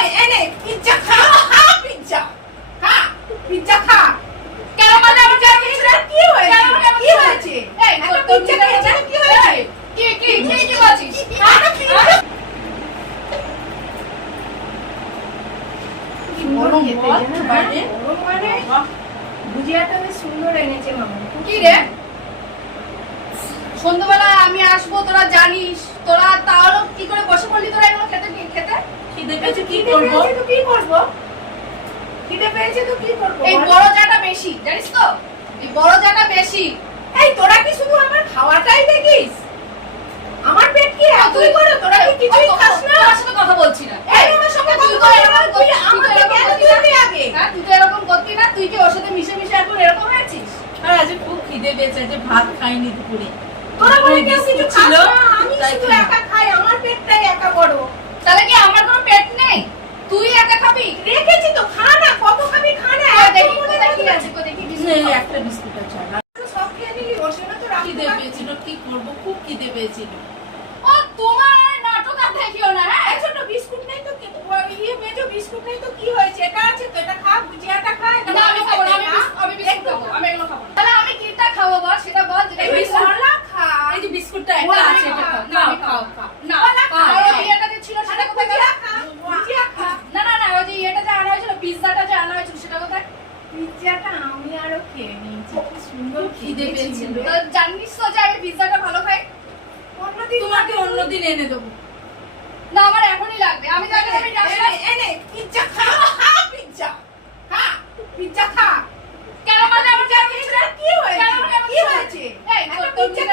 এই এনে পিজ্জা খা খা পিজ্জা খা পিজ্জা খা কেন বলে আমার যা কিছু না কি হয়েছে? কি হয়েছে? এই একটা পিজ্জা খেয়েছে, কি হয়েছে? কি কি কি কি বলছিস হ্যাঁ, পিজ্জা। কি বল, মানে বেশ সুন্দর এনেছে মামা কি রে আমি আসব তোরা জানিস তোরা তাহলে কি করে বসে পড়লি তোরা এগুলো খেতে খেতে খিদে পেয়েছে কি খিদে করব পেয়েছে তো কি করব খিদে পেয়েছে তো কি করব এই বড় জাটা বেশি জানিস তো? এই বড় জাটা বেশি। এই তোরা কি শুধু আমার খাওয়াটাই দেখিস? আমার পেট কি এতই বড় তোরা কি কিছুই খাস না? তোর সাথে কথা বলছি না। এই আমার সঙ্গে তুই তো এরকম তুই করছিস, আমার তুই। আগে। হ্যাঁ তুই তো এরকম করতি না তুই কি ওর সাথে মিশে মিশে এখন এরকম হয়েছিস? আর আজ খুব খিদে পেয়েছে যে ভাত খাইনি দুপুরে। তোরা বলে কেউ কিছু ছিল, আমি শুধু একা খাই, আমার পেটটাই একা বড়। তাহলে কি আমার কোনো পেট নেই? তুই একা খাবি? রেখেছি তো, খা না, কত খাবি, খা না, কই এত দেখি মনে কোথায় কি হয় আছে কই দেখি এই বিস্কুট একটা বিস্কুট আছে আর তো সব খেয়ে নিলি, ওর জন্য তো রাখতে খিদে পারছি পেয়েছিল কি করব পেয়েছিল ও তোমার নাটক আর দেখিও না হ্যাঁ ছোট বিস্কুট নেই তো কি- ইয়ে মেজো বিস্কুট নেই তো কি হয়েছে? এটা আছে তো, এটা খা, ভুজিয়াটা খা, এটা না আমি খাব না আমি বিস্কুট খাব আমি এগুলো খাব। তাহলে আমি কিটা খাব বল সেটা বল যেটা এই কলা খা। এই যে বিস্কুটটা একটা আছে এটা খাও না, খাও খাও খাও না কলা খা, ওই হ্যাঁ। যে ছিল সেটা কোথায় গেল? খা, না না না ওই যে ইয়েটা যে আনা হয়েছিল পিৎজাটা যে আনা হয়েছিল সেটা কোথায় পিজ্জাটা আমি আরও খেয়ে নিয়েছি কি সুন্দর খিদে পেয়েছিল। জানিস তো যে আমি পিৎজাটা ভালো খাই তোমাকে অন্যদিন এনে দেবো না আমার এখনই লাগবে আমি জানি আমি। এনে পিজ্জা খা খা পিজ্জা খা পিজ্জা খা কেন মানে আমার কি হয়েছে? কি হয়েছে? এই তোর পিজ্জা